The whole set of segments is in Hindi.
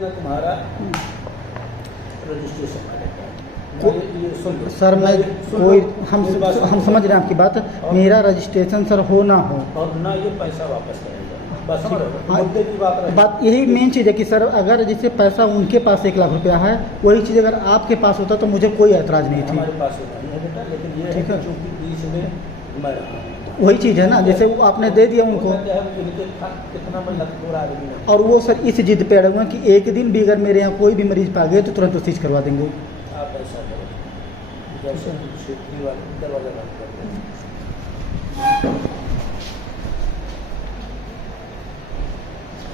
तुम्हारा रजिस्ट्रेशन सर मैं कोई हम समझ रहे हैं आपकी बात। मेरा रजिस्ट्रेशन सर हो ना हो और ना ये पैसा वापस करेगा, बस हाँ, मुद्दे की बात यही मेन चीज़ है कि सर अगर जैसे पैसा उनके पास 1 लाख रुपया है, वही चीज़ अगर आपके पास होता तो मुझे कोई ऐतराज़ नहीं थी। हमारे पास नहीं है बेटा, लेकिन ये ठीक है, चूंकि बीच में मैं वही चीज़ है ना, जैसे वो आपने दे दिया उनको कितना पूरा आदमी है। और वो सर इस जिद पे अड़े हुए हैं कि एक दिन भी अगर मेरे यहाँ कोई भी मरीज पा गए तो तुरंत सीज करवा देंगे। आप ऐसा करो, जैसे क्षेत्रीय वाले दरवाजा बंद कर दें।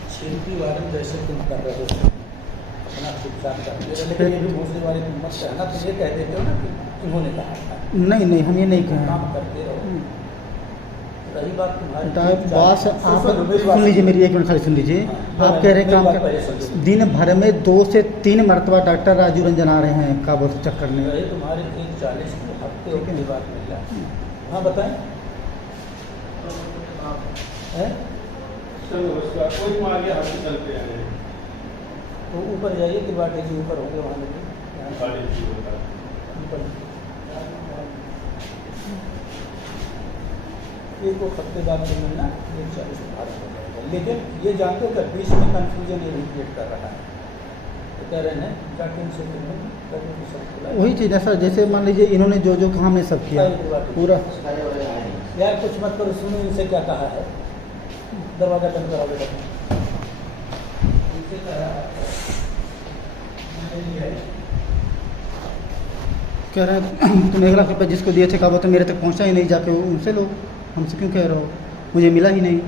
क्षेत्रीय वाले जैसे तुम कर रहे हो अपना चुपचाप करते हो, लेकिन ये भी दूसरे वाले तुम मत कहना, तो ये कह देते हो ना कि इन्होंने कहा था। नहीं हम ये नहीं कहें, काम करते रहो। रही बात तुम्हारी बॉस, आप सुन लीजिए मेरी एक मिनट खाली सुन लीजिए। आप कह रहे हैं काम कर दिन भर में 2 से 3 मरतबा डॉक्टर राजू रंजन आ रहे हैं काबू से चक्कर में। रहे तुम्हारे 40 हफ्ते की बात मिल रहा है। हाँ बताएं। तो ऊपर जाइए, त्रिवाटी जी ऊपर होंगे, वहाँ लेके एक को हफ्ते बाद में मिलना 40 हो जाएगा। लेकिन ये जानते हो कि बीच में कंफ्यूजन ये क्रिएट कर रहा है, तो कह रहे हैं जाके इनसे वही चीज़ है सर, जैसे मान लीजिए इन्होंने जो जो काम है सब किया पूरा। यार कुछ मत करो, सुनो इनसे क्या कहा है। दरवाजा बंद कराओ बेटा। कह रहे हैं तुम 1 लाख रुपये जिसको दिए थे काबू तो मेरे तक पहुँचा ही नहीं, जाके उनसे लो, हमसे क्यों कह रहे हो, मुझे मिला ही नहीं।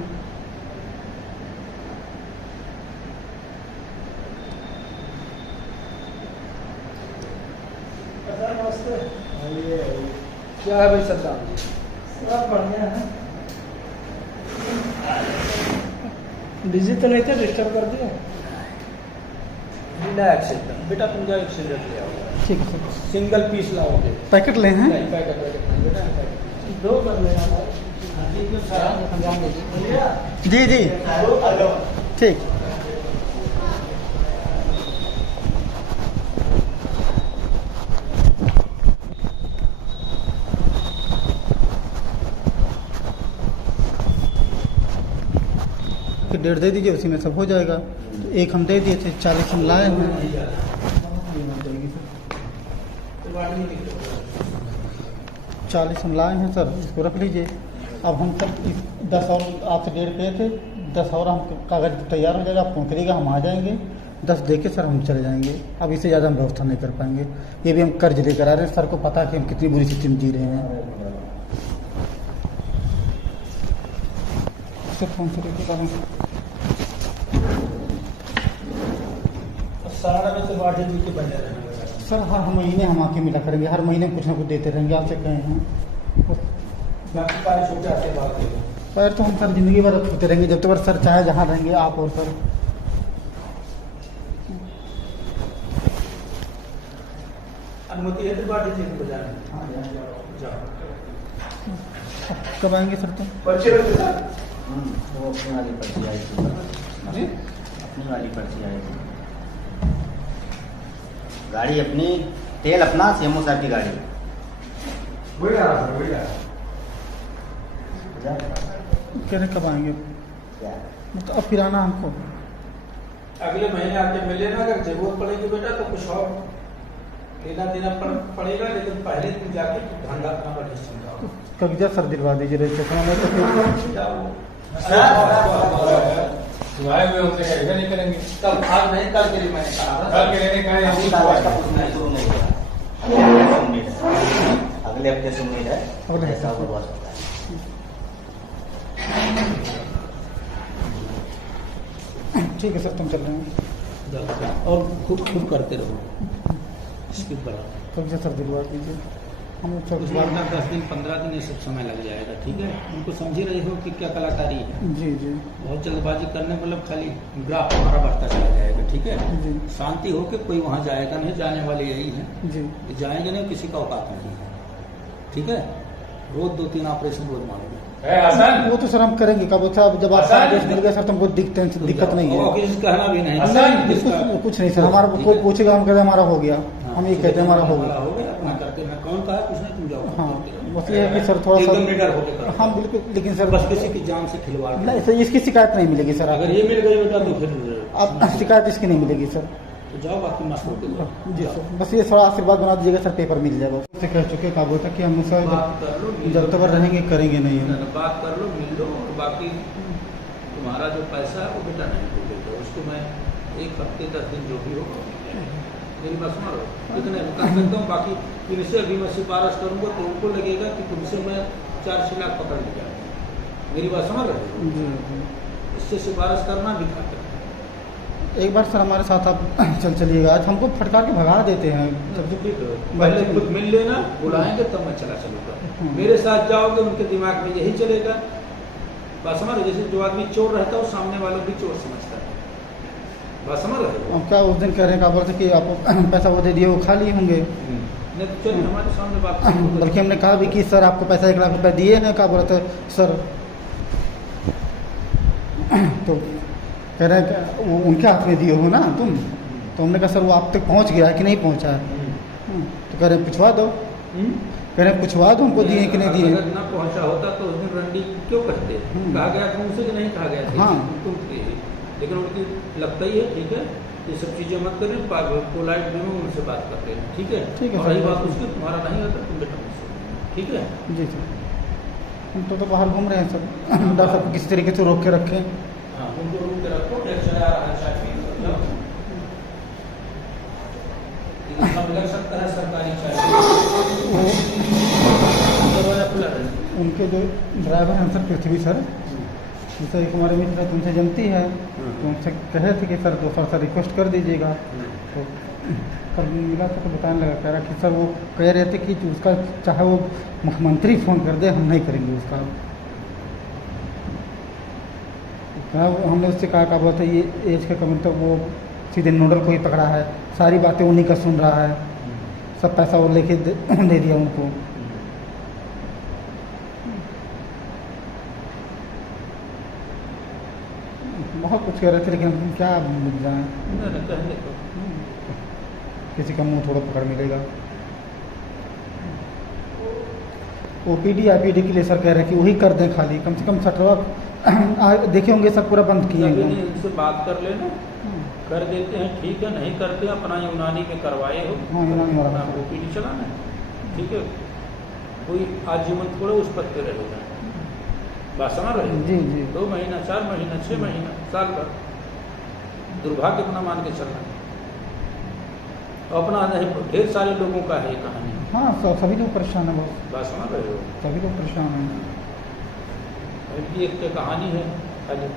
क्या है भाई सद्दाम? सब बढ़िया है। बिजी तो नहीं थे, डिस्टर्ब कर दिया? रिलैक्स एकदम बेटा, तुम जाओ एक सिगरेट ले आओ। ठीक है सर। सिंगल पीस लाओगे? पैकेट ले हैं? नहीं पैकेट बेटा, पैकेट 2 कर लेना। जी ठीक। डेढ़ दे दीजिए, उसी में सब हो जाएगा। तो एक हम दे दिए थे, 40 हम लाए हैं। 40 हम लाए हैं सर, इसको रख लीजिए। अब हम सब 10 और आपसे 1.5 पे थे, 10 और हम कागज तैयार हो जाएगा, आप फोन करिएगा, हम आ जाएंगे। 10 दे के सर हम चले जाएंगे। अब इससे ज़्यादा हम व्यवस्था नहीं कर पाएंगे। ये भी हम कर्ज लेकर आ रहे हैं, सर को पता है कि हम कितनी बुरी स्थिति में जी रहे हैं। सर फोन से सर हर महीने हम आके मिला करेंगे, हर महीने कुछ ना कुछ देते रहेंगे, आपसे कहे हैं। पैर तो हम सर जिंदगी भर होते रहेंगे, जब तक सर चाहे जहाँ रहेंगे आप और सर। अनुमति है कब आएंगे सर? तुम पर्ची रख दो सर। वो अपनी वाली पर्ची आई थी, अपनी वाली पर्ची आई थी। गाड़ी अपनी, तेल अपना, सीएमओ साहब की गाड़ी। वही आ रहा है, वही आ कह रहे कब आएंगे? तो अब फिर आना हमको अगले महीने आके मिले ना, अगर जरूरत पड़ेगी बेटा तो कुछ और लेना देना पड़ेगा, लेकिन पहले दिन जाके धंधा अपना बढ़िया समझाओ। कब्जा सर दिलवा दीजिए रजिस्ट्रेशन में, तो सुनाए हुए होते हैं, ऐसा नहीं करेंगे। कल आज नहीं, कल के लिए मैंने कहा कल के लेने का अगले हफ्ते से उम्मीद है, अगले ऐसा हुआ सकता है। ठीक है सर, तुम चल रहे हैं और खूब करते रहो इसके ऊपर। कब्जा सर दिलवा दीजिए, हम उस बार ना 10 दिन 15 दिन ये सब समय लग जाएगा, ठीक है? उनको समझ ही रही हो कि क्या कलाकारी है। जी बहुत जल्दबाजी करने मतलब खाली ग्राफ हमारा बढ़ता चला जाएगा, ठीक है? जी शांति हो के कोई वहाँ जाएगा नहीं, जाने वाले यही हैं। जी जाएंगे नहीं, किसी का औकात नहीं है, ठीक है? रोज 2-3 ऑपरेशन रोज मारेंगे। है हसन? वो तो सर हम करेंगे कब होता है जब आपका आसान आदेश मिल गया सर तो हमको दिक्कत नहीं है। और किसी से कहना भी नहीं। आसान कुछ नहीं सर, हमारा कोई पूछेगा हम कहते हैं हमारा हो गया, हम ये कहते हैं हमारा हो गया। हो गया अपना करते हैं। कौन कहा कुछ नहीं, तुम जाओ। हाँ बस ये है कि सर थोड़ा सा एकदम निडर होके करो। हाँ बिल्कुल, लेकिन सर बस किसी की जान से खिलवाड़ नहीं सर इसकी शिकायत नहीं मिलेगी सर। अगर ये मिल गई बेटा तो फिर आप शिकायत इसकी नहीं मिलेगी सर। तो जाओ बाकी मस्त होके जाओ। जी सर, बस ये थोड़ा आशीर्वाद बना दीजिएगा सर, पेपर मिल जाएगा। उससे कह चुके काबू तक कि हम सर बात कर लो, मिल जब तक लो। रहेंगे करेंगे नहीं हम। बात कर लो, मिल लो, और बाकी तुम्हारा जो पैसा है वो बेटा नहीं भूलेगा उसको। मैं 1 हफ्ते 10 दिन जो भी हो मेरी बात सुनो, इतने कर सकता हूँ। बाकी इनसे अभी मैं सिफारिश करूँगा तो उनको लगेगा कि तुमसे मैं 4-6 लाख पकड़ लिया। मेरी बात समझ रहे हो? जी इससे सिफारिश करना भी खाते। एक बार सर हमारे साथ आप चलिएगा, आज हमको फटकार के भगा देते हैं। पहले खुद मिल लेना, बुलाएंगे तब मैं चला चलूँगा। मेरे साथ जाओगे उनके दिमाग में यही चलेगा। बात समझ रहे? जैसे जो आदमी चोर रहता है वो सामने वालों भी चोर समझता है। बात समझ रहे हो? हम क्या उस दिन कह रहे हैं काबू थे कि आपको पैसा वो दे दिए, वो खा लिए होंगे। नहीं तो चलिए हमारे सामने बात करो। बल्कि हमने कहा भी कि सर आपको पैसा 1 लाख रुपए दिए हैं, क्या बोला था सर, तो कह रहे हैं कि वो उनके हाथ में दिए हो ना तुम, तो हमने कहा सर वो आप तक पहुंच गया है कि नहीं पहुंचा है। तो कह रहे हैं पूछवा दो, कह रहे हैं पूछवा दो हमको दिए कि नहीं दिए। अगर ना पहुंचा होता तो उस दिन रंडी क्यों कहते? कहा गया था उनसे कि नहीं कहा गया था? हाँ। तुम थे। लेकिन उनकी लगता ही है ठीक है, ये सब चीजें मत करें, पोलाइट वे में उनसे बात करते हैं। ठीक है, ठीक है और रही सर। बात उसकी, तुम्हारा नहीं होता तुम बेटा मुझसे, ठीक है? जी सर, हम तो बाहर घूम रहे हैं सर, डॉक्टर साहब को किसी तरीके से रोक के रखें। हाँ, उनको रूम के रखो, लेक्चर आ रहा है, चाय पी लो, जाओ। इतना लग सकता है सरकारी चाय, दरवाजा खुला रहे। उनके जो ड्राइवर हैं सर पृथ्वी सर, जैसे एक हमारे मित्र है तुमसे जमती है, तो उनसे कहे थे कि सर दोपहर सर रिक्वेस्ट कर दीजिएगा। तो कल मिला था तो बताने लगा, कह रहा कि सर वो कह रहे थे कि उसका चाहे वो मुख्यमंत्री फ़ोन कर दे हम नहीं करेंगे उसका। हमने उससे कहा क्या बोलते ये एज के कम तो वो सीधे नोडल को ही पकड़ा है, सारी बातें उन्हीं का सुन रहा है, सब पैसा वो लेके दे दिया उनको। बहुत कुछ कह रहे थे लेकिन हम क्या मिल जाए, कहने को किसी का मुंह थोड़ा पकड़ मिलेगा। OPD IPD के लिए सर कह रहे हैं कि वही कर दें खाली, कम से कम 17 देखे होंगे सब पूरा बंद किए सभी हैं। ने इनसे बात कर लेना, कर देते हैं ठीक है, नहीं करते अपना यूनानी में करवाए हो, हाँ, यूनानी वाला। अपना OPD चलाना है, ठीक है? कोई आजीवन थोड़ा उस पद पे रहेगा। बात समझ रहे हो? जी जी 2 महीना 4 महीना 6 महीना साल भर दुर्भाग्य अपना मान के चलना है। अपना नहीं, ढेर सारे लोगों का है ये कहानी। हाँ सभी लोग परेशान हैं, बहुत बात समझ रहे हो? सभी लोग परेशान हैं। इनकी एक तो कहानी है खाली,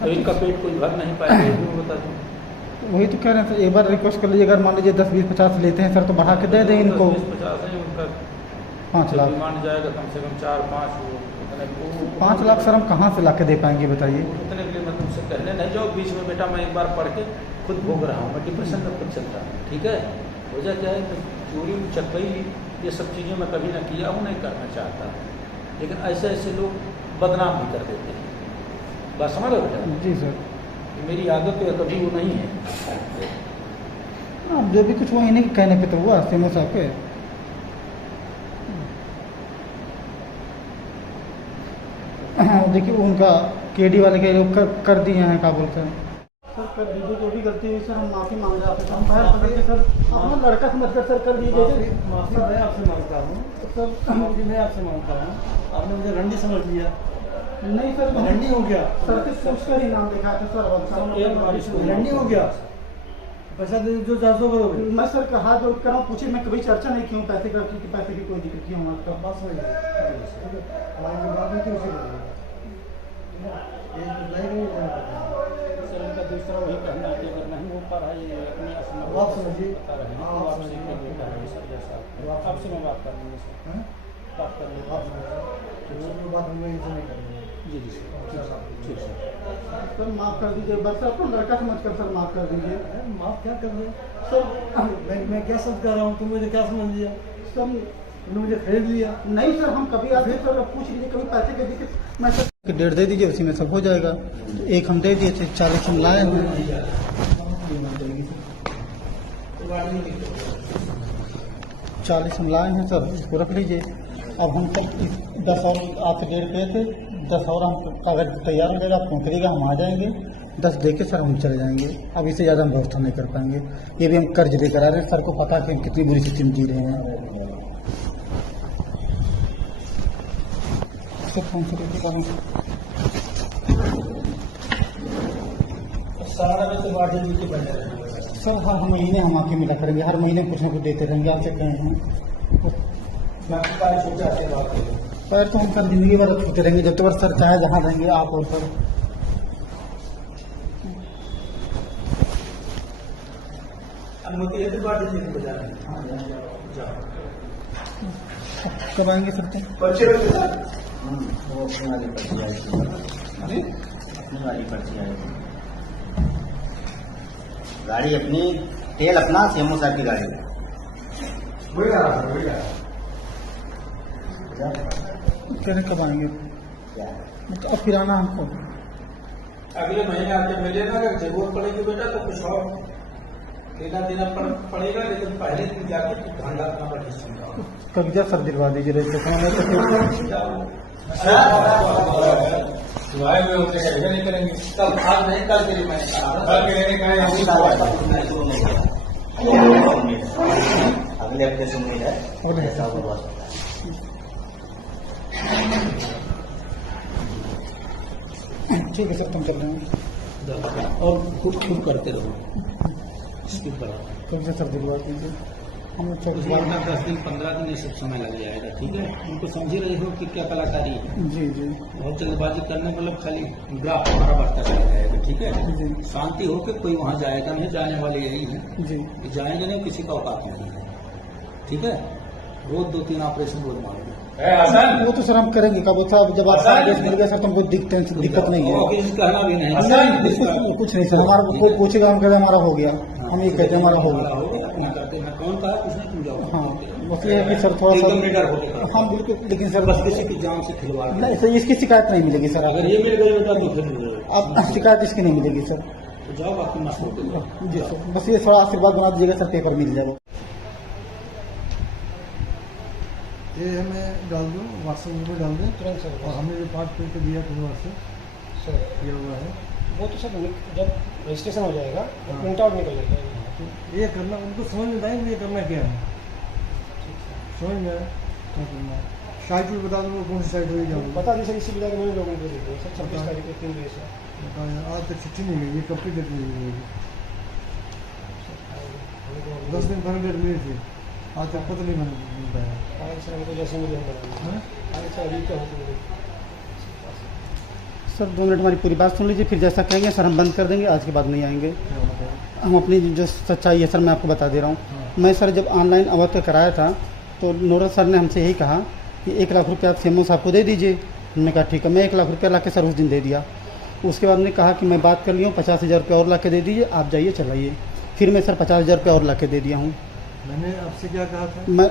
तो इनका पेट कोई भर नहीं पाएगा, ये भी बता दूं। वही तो कह रहे हैं सर, एक बार रिक्वेस्ट कर लीजिए, अगर मान लीजिए 10 20 50 लेते हैं सर तो बढ़ा के दे दें इनको 50 है उनका 5 लाख। डिमांड जाएगा कम से कम 4-5 5 लाख सर हम कहाँ से ला के दे पाएंगे बताइए। उतने के लिए मैं तुमसे कहने नहीं जाओ बीच में बेटा, मैं एक बार पढ़ के खुद भोग रहा हूँ, मैं डिप्रेशन में खुद चलता हूँ, ठीक है? वजह क्या है कि चोरी चक्कई ये सब चीज़ें मैं कभी ना किया हूँ, नहीं करना चाहता, लेकिन ऐसे ऐसे लोग बदनाम भी कर देते हैं। बात समझ रहे हो बेटा? जी सर, मेरी आदत तो कभी वो नहीं है। अब जो भी कुछ वो इन्हीं के कहने पे तो हुआ सीमो साहब के। हाँ देखिए उनका KD वाले के लोग कर दिए हैं, क्या बोलते हैं सर, कर दीजिए जो भी गलती हुई सर, हम माफ़ी मांग रहे हैं हम बाहर पकड़ के सर, अपना लड़का समझ कर सर कर दीजिए। माफ़ी मैं आपसे मांगता हूँ सर, माफ़ी मैं आपसे मांगता हूँ, आपने मुझे रंडी समझ लिया। नहीं सर रंडी हो गया, सर के सोच कर ही नाम देखा था सर, रंडी हो गया, पैसा दे जो 400 करोगे। मैं सर कहा जो कर रहा हूँ पूछिए, मैं कभी चर्चा नहीं की हूँ पैसे का, कि पैसे की कोई दिक्कत क्यों हमारे पास। बात समझ हमारी जो बात हुई थी उसी को सर इनका दूसरा वही कहना है कि अगर नहीं हो पा रहा है ये अपनी असमर्थ आप समझिए, बता रहे हैं, आप तो आपसे समझिए। क्या बेटा है सर, जैसा आपसे मैं बात कर लूँगा सर, बात कर लूँगा। जो बात हम लोग नहीं करेंगे। जी जी सर, ठीक सर। सर माफ़ कर दीजिए, बस सर अपना लड़का समझ कर सर माफ़ कर दीजिए माफ़ क्या कर रहे हो सर। मैं क्या समझ कर रहा हूँ, तुम मुझे क्या समझ लिया? सर उन्होंने मुझे खरीद लिया। नहीं सर, हम कभी आते सर, पूछ लीजिए कभी पैसे दे दीजिए, मैं सर 1.5 दे दीजिए, उसी में सब हो जाएगा। एक हम दे दिए थे, 40 हम लाए हैं। 40 हम लाए हैं सर, इसको रख लीजिए। अब हम सर 10 और आपसे 1.5 पे थे, 10 और हम कागज तैयार हो जाएगा, आप पहुँचेगा, हम आ जाएंगे। 10 दे के सर हम चले जाएंगे। अब इससे ज़्यादा हम व्यवस्था नहीं कर पाएंगे। ये भी हम कर्ज दे करा रहे हैं, सर को पता है कि हम कितनी बुरी स्थिति में जी रहे हैं। सर 500 रुपये का सर हर महीने हम आके मिला करेंगे, हर महीने कुछ ना कुछ देते रहेंगे, आपसे कहें हैं। पैर तो हम सर जिंदगी भर छूते रहेंगे, जब तक सर चाहे जहाँ रहेंगे आप और सर। कब आएंगे सर? वो अपनी वाली पर्ची आई थी, अपनी वाली पर्ची आई थी। गाड़ी अपनी, तेल अपना, सीएमओ साहब की गाड़ी। वही आ रहा है, वही आ रहा है। कह रहे कब आएंगे? क्या अब फिर आना हमको। अगले महीने आके मिले ना, अगर जरूरत पड़ेगी बेटा तो कुछ और लेना देना पड़ेगा, लेकिन पहले दिन जाके धंधा अपना बढ़ी समझाओ। कब्जा सर दिलवा दीजिए, रजिस्ट्रेशन में तो सुनाए हुए होते हैं, ऐसा नहीं करेंगे। कल आज नहीं, कल के लिए मैंने कहा कल के लेने का है, अगले हफ्ते से उम्मीद है, ऐसा होगा बहुत। ठीक है सर, तुम चल रहे हैं और खुद करते रहो इसके ऊपर। कब्जा सर दिलवा दीजिए। हम उस बार में 10 दिन 15 दिन ये सब समय लग जाएगा, ठीक है? उनको समझ ही रही हो कि क्या कलाकारी है। जी जी बहुत जल्दबाजी करने मतलब खाली ग्राफ हमारा बढ़ता चला जाएगा, ठीक है? जी शांति हो के कोई वहाँ जाएगा नहीं, जाने वाले यही है जी कि जाएंगे नहीं, किसी का औकात नहीं है, ठीक है? रोज 2-3 ऑपरेशन रोज मारेंगे। वो तो सर हम करेंगे। कब साहब जब आपका आदेश मिल गया सर, तुमको दिक्कत नहीं है। कहना भी नहीं कुछ नहीं सर, हमारा कोई पूछेगा, हम कहते हमारा हो गया, हम ये कहते हमारा हो गया। अपना करते हैं, कौन कहा कुछ नहीं, तुम जाओ। हाँ बस ये है कि सर थोड़ा सा एकदम निडर हो गया। हाँ बिल्कुल, लेकिन सर बस किसी की जान से खिलवाड़ नहीं सर, इसकी शिकायत नहीं मिलेगी सर। अगर ये मिल गई बेटा तो फिर अब शिकायत इसकी नहीं मिलेगी सर। तो जाओ, बाकी मस्त होते जाओ। जी सर, बस ये थोड़ा आशीर्वाद बना दीजिएगा सर, पेपर मिल जाएगा। ये हमें डाल दो, व्हाट्सएप ग्रुप में डाल दें तुरंत सर। और हमने जो 5 पेज के दिया पूरा से सर किया हुआ है, वो तो सर जब रजिस्ट्रेशन हो जाएगा तो प्रिंट आउट निकल जाएगा। तो ये करना, उनको समझ में आएंगे ये करना क्या है, समझ में आए क्या करना है। साइट भी बता दो, कौन सी साइट होगी जाऊँगी बता दीजिए इसी विधा के मैंने लोगों को दे दिया सर, 26 तारीख को 3 बजे से। आज तक चिट्ठी नहीं गई, ये कब की डेट मिली होगी? 10 दिन पहले डेट मिली थी, आज तक पता नहीं मिल पाया। सर हमको जैसे मिले हाँ? सर अभी क्या सर 2 मिनट हमारी पूरी बात सुन लीजिए, फिर जैसा कहेंगे सर हम बंद कर देंगे, आज के बाद नहीं आएंगे। क्या बताया? हम अपनी जो सच्चाई है सर मैं आपको बता दे रहा हूँ। मैं सर जब ऑनलाइन अवध कराया था तो नोरा सर ने हमसे यही कहा कि 1 लाख रुपये आप सीएमओ साहब को दे दीजिए। हमने कहा ठीक है, मैं 1 लाख रुपया ला के सर उस दिन दे दिया। उसके बाद ने कहा कि मैं बात कर लिया हूँ, 50,000 रुपये और ला के दे दीजिए, आप जाइए चलाइए। फिर मैं सर 50,000 रुपये और ला के दे दिया हूँ। मैंने आपसे क्या कहा था? मैं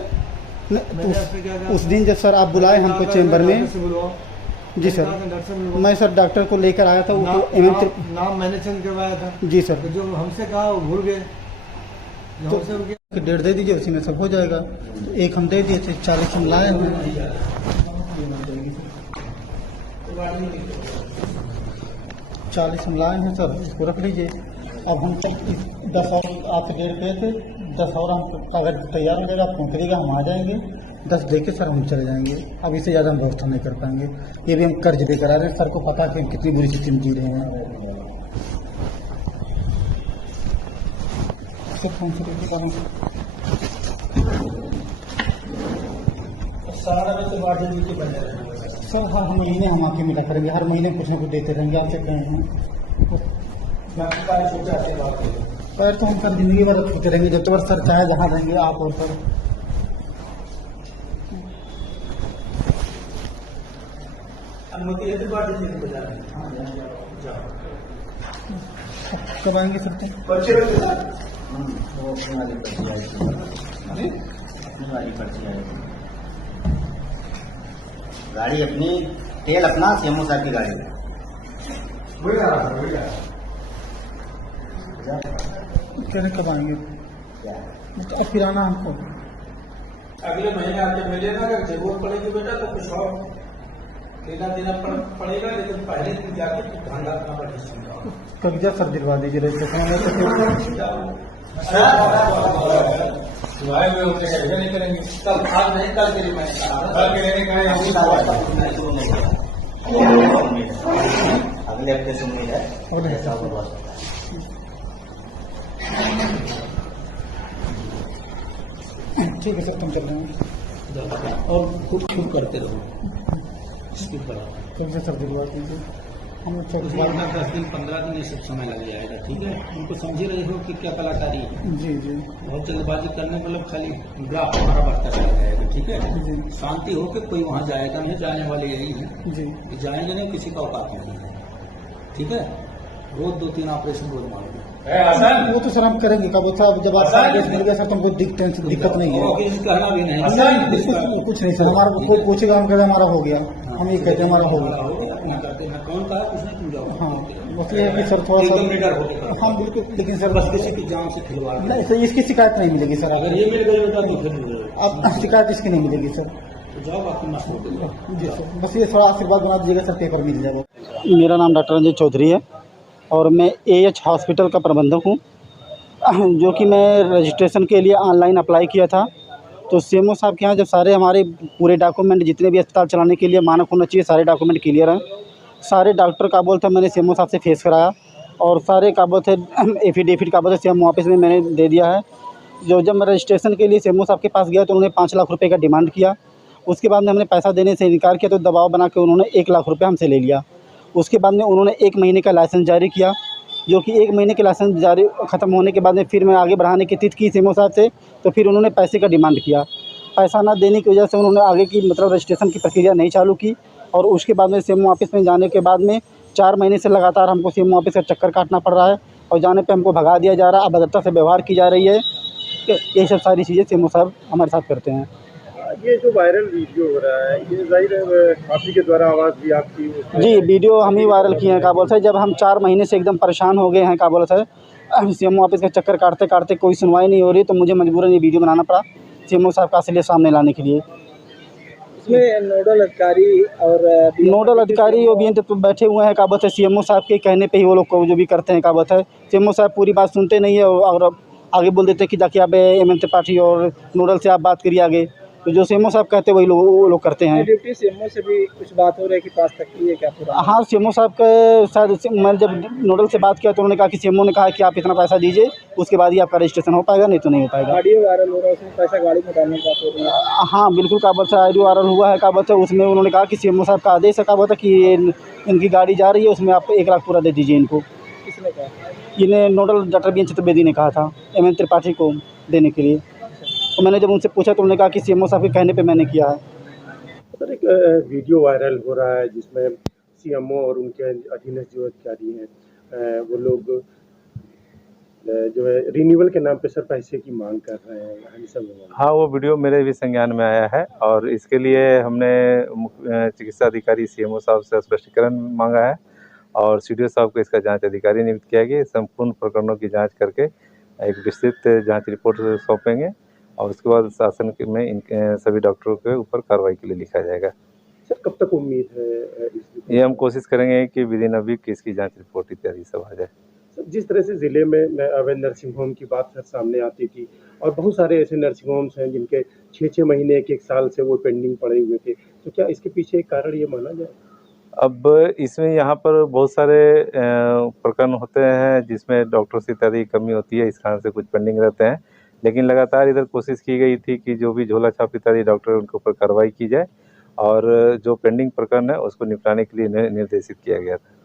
उस दिन जब सर आप बुलाए हमको चैम्बर में। जी सर, मैं सर डॉक्टर को लेकर आया था, वो नाम मैंने चेंज करवाया था। जी सर, तो जो हमसे कहा वो भूल गए, जो हमसे उनके 1.5 दे दीजिए, उसी में सब हो जाएगा। एक हम दे दिए थे, 40 हम लाए हैं। 40 हम लाए हैं सर, इसको रख लीजिए। अब हम सर 10 और आपसे 1.5 पे थे, 10 और हम कागज तैयार हो जाएगा, आप पहुँचेगा, हम आ जाएंगे। 10 दे के सर हम चले जाएंगे। अब इससे ज़्यादा हम व्यवस्था नहीं कर पाएंगे। ये भी हम कर्ज दे करा रहे हैं, सर को पता है कि हम कितनी बुरी स्थिति में जी रहे हैं। सर 500 रुपये का सर हर महीने हम आके मिला करेंगे, हर महीने कुछ ना कुछ देते रहेंगे, आपसे कहें हैं। पैर तो हम सर जिंदगी भर छूते रहेंगे, जब तक सर चाहे जहाँ रहेंगे आप और सर। कब आएंगे सर? वो अपनी वाली पर्ची आई थी, अपनी वाली पर्ची आई थी। गाड़ी अपनी, तेल अपना, सीएमओ साहब की गाड़ी है। वही आ रहा था, वही आ रहा कहने कब आएंगे? क्या अब फिर आना हमको। अगले महीने आके मिले ना, अगर जरूरत पड़ेगी बेटा तो कुछ और देना पड़ेगा, लेकिन पहले दिन जाके ध्यान रखना पड़ेगा। कब्जा सर दिलवा दीजिए रजिस्ट्रेशन में, तो सुबह में उठे कैसे नहीं करेंगे? कल आज नहीं, कल के लिए मैंने कहा कल के लेने का है, अगले हफ्ते से उम्मीद है, ऐसा होगा। ठीक है सर, तुम चल रहे हैं और खूब करते रहो इसके बाद। कब्जा सर दिलवा दीजिए। हम उस बाद में 10 दिन 15 दिन ये सब समय लग जाएगा, ठीक है? उनको समझ रहे हो कि क्या कलाकारी है। जी जी बहुत जल्दबाजी करने मतलब खाली ग्राफ हमारा बढ़ता चला जाएगा, ठीक है? जी शांति हो के कोई वहाँ जाएगा नहीं, जाने वाले यही है जी। कि जाएंगे नहीं, किसी का औकात नहीं है, ठीक है? रोज 2-3 ऑपरेशन रोज मारोगे। वो तो सर हम करेंगे। कब साहब जब आप आदेश मिल गया सर, तुमको दिक्कत नहीं है। और किसी कहना भी नहीं कुछ नहीं सर, हमारा कोई पूछेगा, हम कहते हमारा हो गया, हम ये कहते हैं हमारा हो गया। अपना करते हैं, कौन कहा कुछ नहीं, तुम जाओ। हाँ, बस ये है कि सर थोड़ा एकदम सा, निडर होके हाँ बिल्कुल, लेकिन सर बस किसी की जान से खिलवाड़ नहीं सर, इसकी शिकायत नहीं मिलेगी सर। अगर ये मिल गई बेटा तो फिर आप शिकायत इसकी नहीं मिलेगी सर। तो जाओ, बाकी मस्त होते जाओ। जी सर, बस ये थोड़ा आशीर्वाद बना दीजिएगा सर, पेपर मिल जाएगा। मेरा नाम डॉक्टर रंजीत चौधरी है और मैं AH हॉस्पिटल का प्रबंधक हूँ, जो कि मैं रजिस्ट्रेशन के लिए ऑनलाइन अप्लाई किया था। तो सीएमओ साहब के यहाँ जब सारे हमारे पूरे डॉक्यूमेंट, जितने भी अस्पताल चलाने के लिए मानक होना चाहिए, सारे डॉक्यूमेंट क्लियर हैं। सारे डॉक्टर का बोल था, मैंने सीएमओ साहब से फेस कराया और सारे का बोल थे एफिडेविट का बोल थे सीएमओ ऑफिस में मैंने दे दिया है। जब मैं रजिस्ट्रेशन के लिए सीएमओ साहब के पास गया तो उन्होंने 5 लाख रुपये का डिमांड किया। उसके बाद में हमने पैसा देने से इनकार किया, तो दबाव बना के उन्होंने 1 लाख रुपये हमसे ले लिया। उसके बाद में उन्होंने 1 महीने का लाइसेंस जारी किया, जो कि 1 महीने के लाइसेंस जारी ख़त्म होने के बाद में फिर मैं आगे बढ़ाने की तिथि की सीएमओ साहब से, तो फिर उन्होंने पैसे का डिमांड किया। पैसा ना देने की वजह से उन्होंने आगे की मतलब रजिस्ट्रेशन की प्रक्रिया नहीं चालू की और उसके बाद में सीएमओ ऑफिस में जाने के बाद में 4 महीने से लगातार हमको सीएमओ ऑफिस का चक्कर काटना पड़ रहा है और जाने पे हमको भगा दिया जा रहा है, अभद्रता से व्यवहार की जा रही है। ये सब सारी चीज़ें सीएमओ साहब हमारे साथ करते हैं। ये जो वायरल वीडियो हो रहा है, ये जाहिर है आप ही के द्वारा आवाज़ भी आपकी जी, वीडियो हम ही वायरल किए हैं। क्या बोलते हैं, जब हम 4 महीने से एकदम परेशान हो गए हैं, क्या बोलते हैं, सीएमओ ऑफिस का चक्कर काटते काटते कोई सुनवाई नहीं हो रही, तो मुझे मजबूरन ये वीडियो बनाना पड़ा सीएमओ साहब का असलियत सामने लाने के लिए। इसमें नोडल अधिकारी और नोडल अधिकारी ओबीएन तो बैठे हुए हैं, क्या बोलते हैं, सीएमओ साहब के कहने पे ही वो लोग को जो भी करते हैं। क्या बोलते हैं, सीएमओ साहब पूरी बात सुनते नहीं है और आगे बोल देते हैं कि जाके आप एमएन त्रिपाठी और नोडल से आप बात करिए आगे। तो जो सीएमओ साहब कहते हैं वही वो लोग करते हैं। डिप्टी सीएमओ से भी कुछ बात हो रही है कि पास तक की है क्या पूरा? हाँ, सीएमओ साहब के शायद मैंने जब नोडल से बात किया तो उन्होंने कहा कि सीएमओ ने कहा कि आप इतना पैसा दीजिए, उसके बाद ही आपका रजिस्ट्रेशन हो पाएगा, नहीं तो नहीं हो पाएगा। ऑडियो वायरल हो रहा है, उसमें पैसा गाड़ी में डालने की बात हो रही है। हाँ बिल्कुल, क्या बोलते हैं, ऑडियो वायरल हुआ है। क्या बोलते हैं, उसमें उन्होंने कहा कि सीएमओ साहब का आदेश है, क्या बोलते हैं कि इनकी गाड़ी जा रही है, उसमें आप 1 लाख पूरा दे दीजिए इनको। किसने कहा? इन्हें नोडल डॉक्टर बीएन चतुर्वेदी ने कहा था एमएन त्रिपाठी को देने के लिए। तो मैंने जब उनसे पूछा तो उन्होंने कहा कि सीएमओ साहब के कहने पे मैंने किया है। सर, एक वीडियो वायरल हो रहा है जिसमें सीएमओ और उनके अधीनस्थ जो अधिकारी हैं वो लोग जो है रिन्यूअल के नाम पे सर पैसे की मांग कर रहे हैं। हाँ, वो वीडियो मेरे भी संज्ञान में आया है और इसके लिए हमने चिकित्सा अधिकारी सीएमओ साहब से स्पष्टीकरण मांगा है और सीडीओ साहब को इसका जांच अधिकारी नियुक्त किया गया। संपूर्ण प्रकरणों की जांच करके एक विस्तृत जांच रिपोर्ट सौंपेंगे और उसके बाद शासन में इन सभी डॉक्टरों के ऊपर कार्रवाई के लिए लिखा जाएगा। सर, कब तक उम्मीद है ये हम कोशिश करेंगे कि विद इन अ वीक इसकी जांच रिपोर्ट इत्यादि सब आ जाए। जिस तरह से ज़िले में अवैध नर्सिंग होम की बात सर सामने आती थी और बहुत सारे ऐसे नर्सिंग होम्स हैं जिनके 6-6 महीने 1-1 साल से वो पेंडिंग पड़े हुए थे, तो क्या इसके पीछे एक कारण ये माना जाए? अब इसमें यहाँ पर बहुत सारे प्रकरण होते हैं जिसमें डॉक्टर्स इत्यादि की कमी होती है, इस कारण से कुछ पेंडिंग रहते हैं, लेकिन लगातार इधर कोशिश की गई थी कि जो भी झोला छाप इत्यादि डॉक्टर उनके ऊपर कार्रवाई की जाए और जो पेंडिंग प्रकरण है उसको निपटाने के लिए निर्देशित किया गया था।